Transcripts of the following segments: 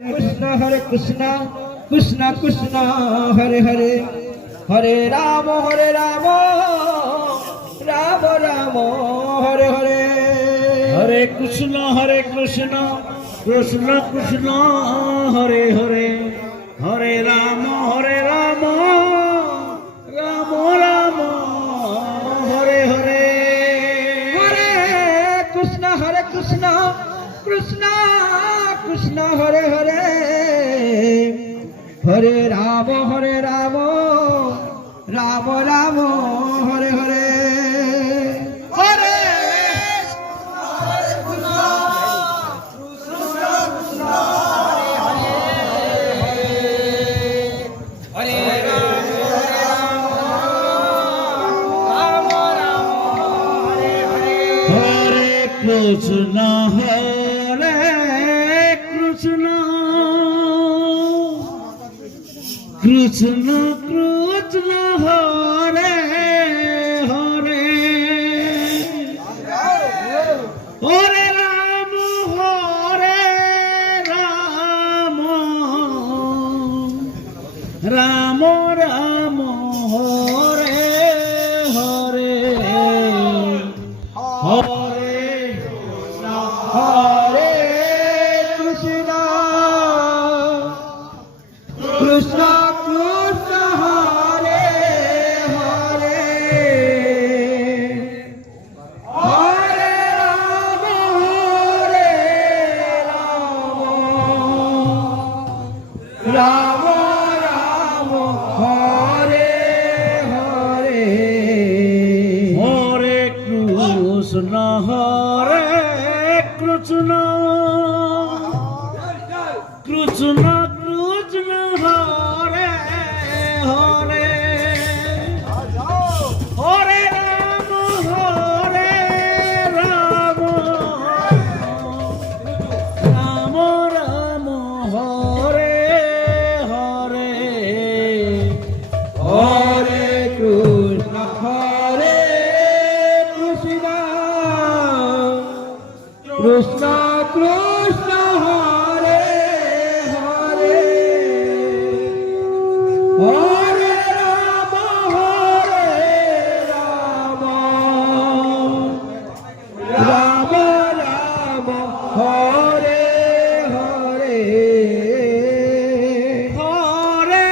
Krishna Hare Krishna Krishna Krishna Hare Hare Hare Ram Ram Ram Hare Hare Hare Krishna Krishna Krishna Hare Hare Hare Ram Ram Ram Hare Hare Hare Krishna Krishna Krishna Hare Hare Hare Ram Ram Ram Hare Hare Hare Krishna Hare Krishna Krishna Krishna Hare Hare Hare Ram Ram Ram Hare Hare Hare Hare Krishna Krishna Krishna Hare Hare Hare Ram Ram Hare Hare Hare Krishna Krishna Krishna Krishna Hare Hare Hare Ram Ram Ram Hare Hare Hare Krishna Krishna Krishna Hare Hare Hare Ram Ram Ram Hare Hare Hare Krishna Krishna Krishna Hare Hare Hare Ram Ram Hare Hare Hare Hare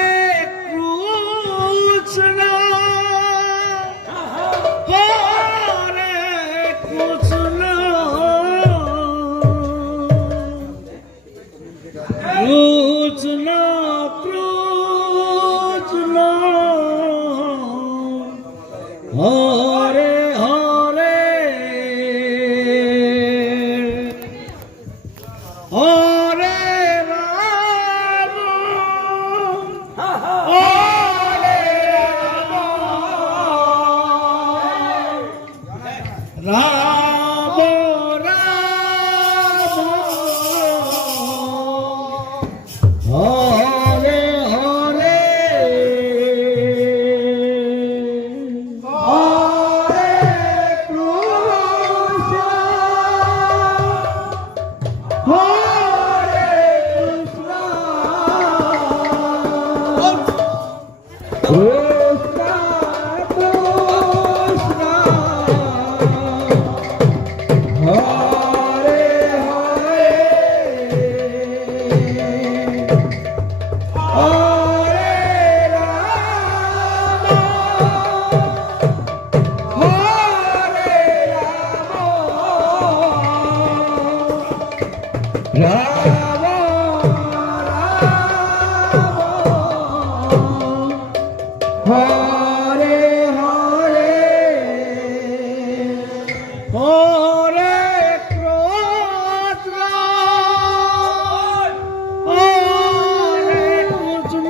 Hare Krishna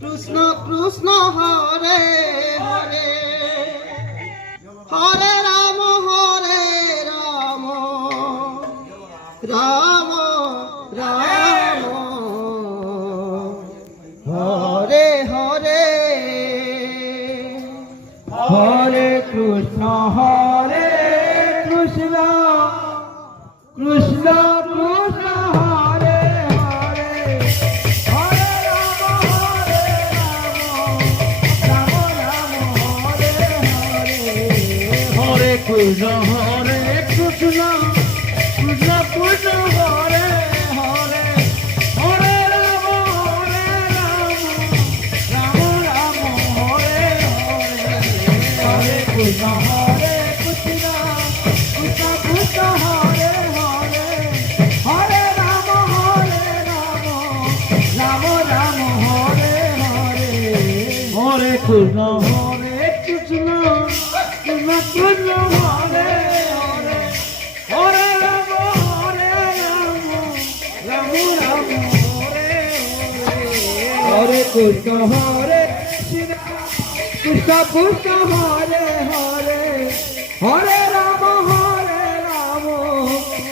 Krishna Krishna Hare Hare Hare Ram Hare Ram Ram Ram Hare Hare Hare Krishna Krishna Krishna Hare Hare Hare Ram Ram Ram Hare Hare Hare Krishna Krishna Krishna Hare Hare Hare Ram Ram Ram Hare Hare Hare Krishna Krishna Krishna Krishna Hare Hare Hare Ram Ram Ram Hare Hare Hare Krishna Krishna Krishna Krishna Hare Hare Hare Ram Ram Ram Hare Hare Hare Krishna Krishna Krishna Krishna Hare Hare Hare Ram Ram Ram Hare Hare Krishna Krishna Krishna Hare Hare Hare Ram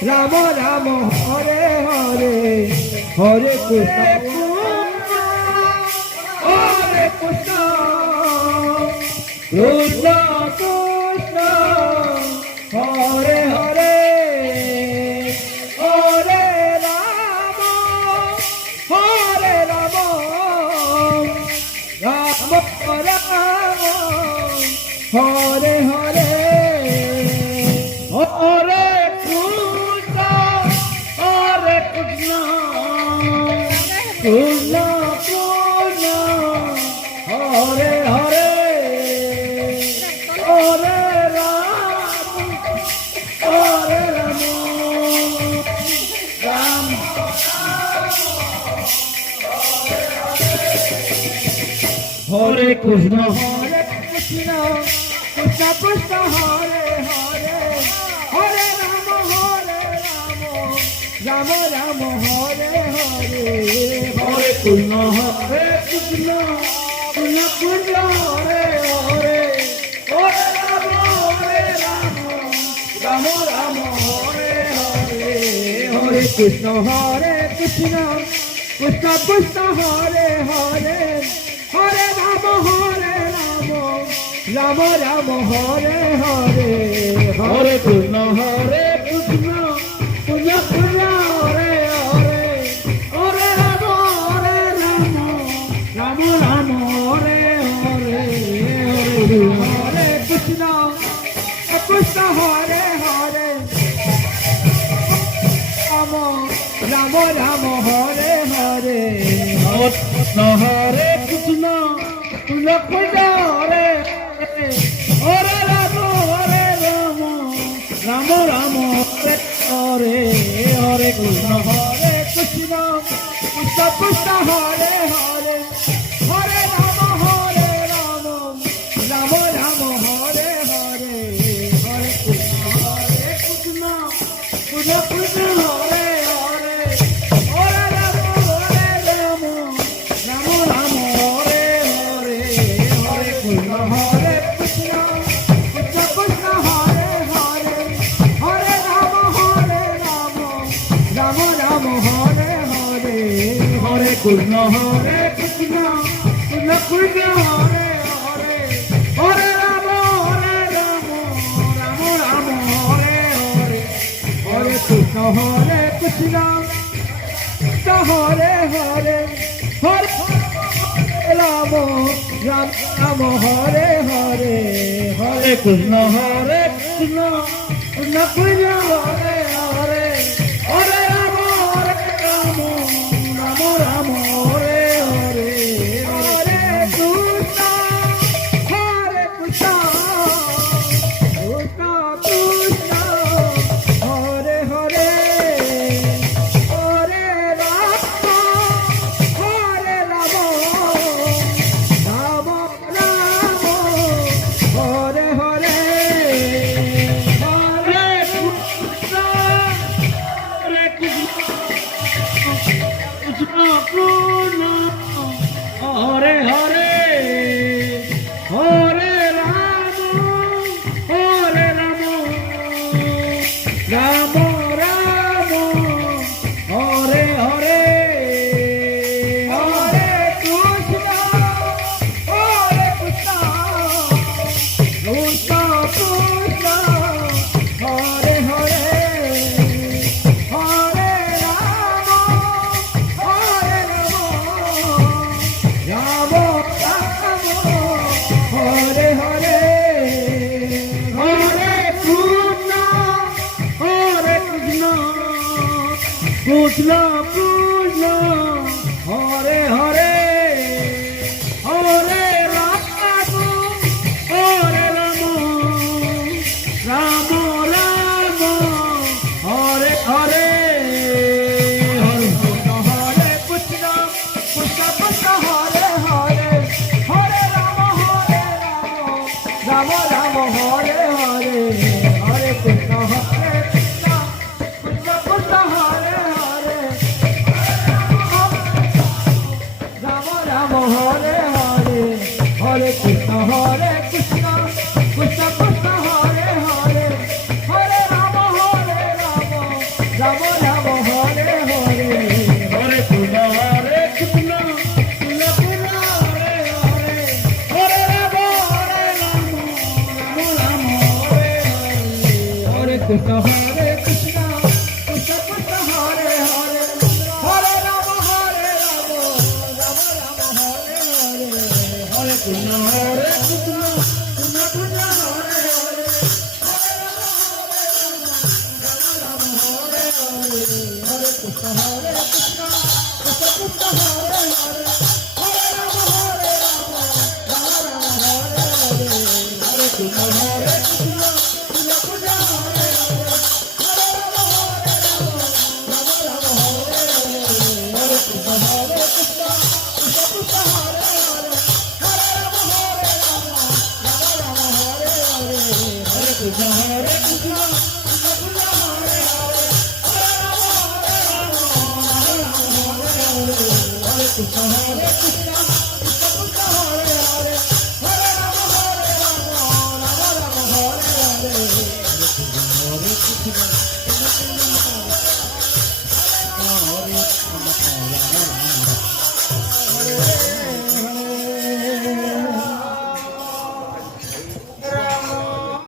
Ram Ram Hare Hare Hare Krishna Hare Krishna Krishna Krishna Hare Hare Hare Ram Ram Ram Hare Hare Hare Krishna Krishna Krishna Krishna Hare Hare Hare Ram Ram Hare Krishna Krishna Krishna Hare Hare Hare Ram Ram Ram Hare Hare Hare Krishna Krishna Krishna Hare Hare Hare Ram Ram Ram Hare Hare Hare Krishna Krishna Krishna Hare Hare Hare Ram Ram Ram Hare Hare Hare Krishna Krishna Krishna Hare Hare Hare Ram Ram Ram Hare Hare Hare Krishna Krishna Hare Hare Ram Ram Hare Hare Krishna Krishna Krishna Hare Hare Ram Ram Ram Hare Hare Hare Krishna Krishna Krishna Hare Hare Hare Ram Ram Ram Hare Hare Hare Krishna Krishna Krishna Krishna Hare Hare Hare Ram Ram Ram Hare Hare Hare Krishna Krishna Krishna Krishna Hare Hare Hare Ram Ram Ram Hare Hare Hare Krishna Krishna Krishna Krishna Hare Hare Hare Ram Ram Ram Hare Hare Hare Krishna Krishna Hare Hare Hare Ram Ram Hare Hare Hare Krishna Krishna Krishna Krishna Hare Hare Hare Ram Krishna Krishna Krishna Hare Hare Hare Ram Hare Ram Ram Ram Hare Hare Hare Hare Krishna Krishna Krishna Hare Hare Hare Ram Ram Ram Hare Hare Hare Krishna Krishna Krishna Hare Hare Ram Ram Hare Hare Hare Krishna Krishna Krishna Krishna Hare Hare Hare Ram Ram Ram Hare Hare Hare Krishna Krishna Krishna Krishna Hare Hare Hare Ram Ram Ram Hare Hare Hare Krishna Krishna Krishna Krishna Hare Hare Hare Ram Ram Ram Hare Hare Hare Krishna Krishna Krishna Krishna Hare Hare Hare Krishna Krishna Krishna Krishna Hare Hare Hare Ram Ram Ram Hare Hare Hare Krishna Krishna Krishna Krishna Hare Hare Hare Ram Ram Hare Hare Hare Krishna Krishna Krishna Krishna Hare Hare Hare Ram Ram Hare Hare Hare Krishna Krishna Krishna Krishna Hare Hare Hare Ram Ram Hare Hare Hare Krishna Krishna